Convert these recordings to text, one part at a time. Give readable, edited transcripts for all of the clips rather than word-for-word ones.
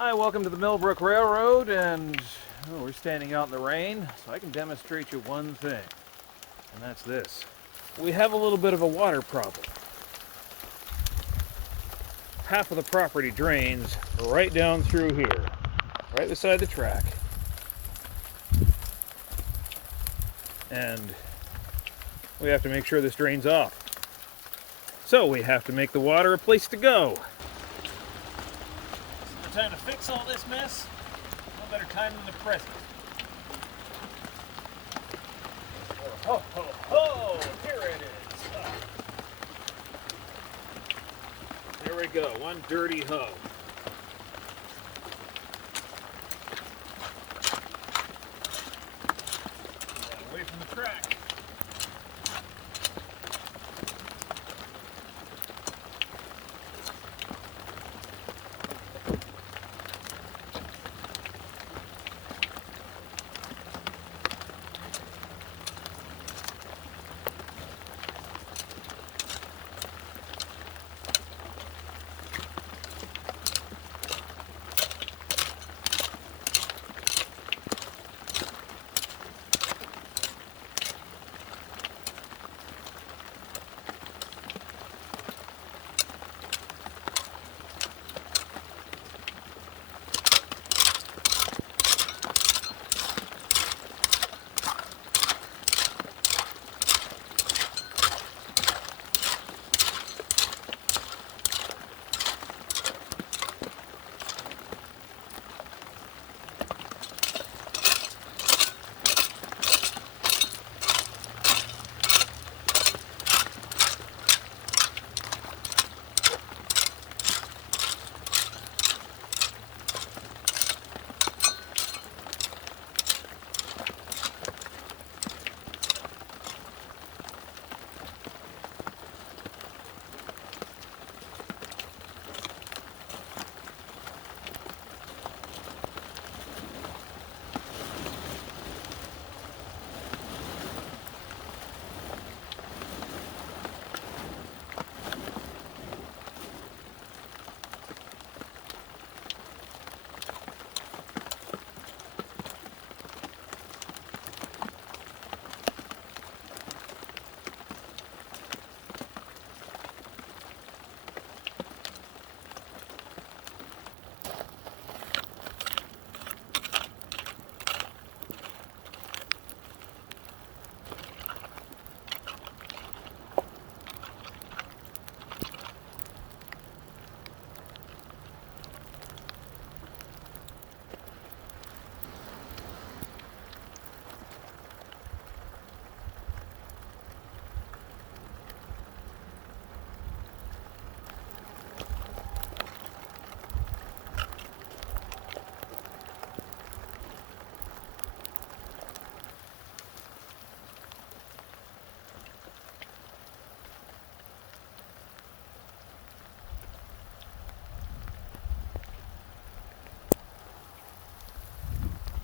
Hi, welcome to the Millbrook Railroad, and we're standing out in the rain, so I can demonstrate you one thing, and that's this. We have a little bit of a water problem. Half of the property drains right down through here, right beside the track. And we have to make sure this drains off. So we have to make the water a place to go. The time to fix all this mess, no better time than the present. Ho, ho, ho! Here it is. There we go, one dirty hoe. Away from the track.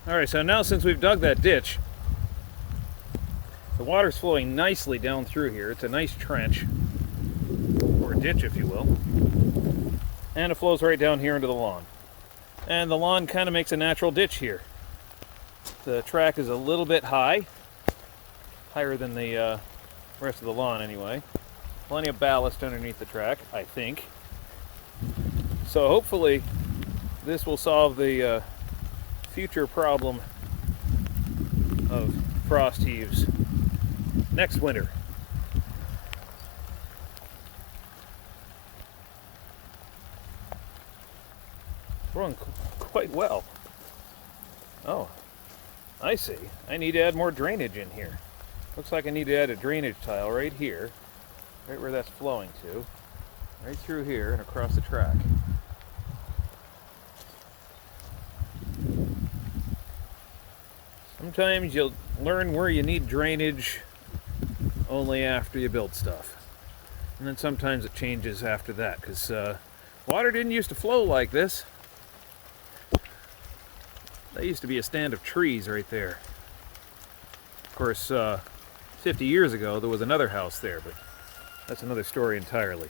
Alright, so now since we've dug that ditch, the water's flowing nicely down through here. It's a nice trench, or a ditch if you will, and it flows right down here into the lawn. And the lawn kind of makes a natural ditch here. The track is a little bit high, higher than the rest of the lawn anyway. Plenty of ballast underneath the track, I think. So hopefully this will solve the future problem of frost heaves next winter. Growing quite well. Oh, I see. I need to add more drainage in here. Looks like I need to add a drainage tile right here, right where that's flowing to, right through here and across the track. Sometimes you'll learn where you need drainage only after you build stuff. And then sometimes it changes after that, because water didn't used to flow like this. That used to be a stand of trees right there. Of course, 50 years ago there was another house there, but that's another story entirely.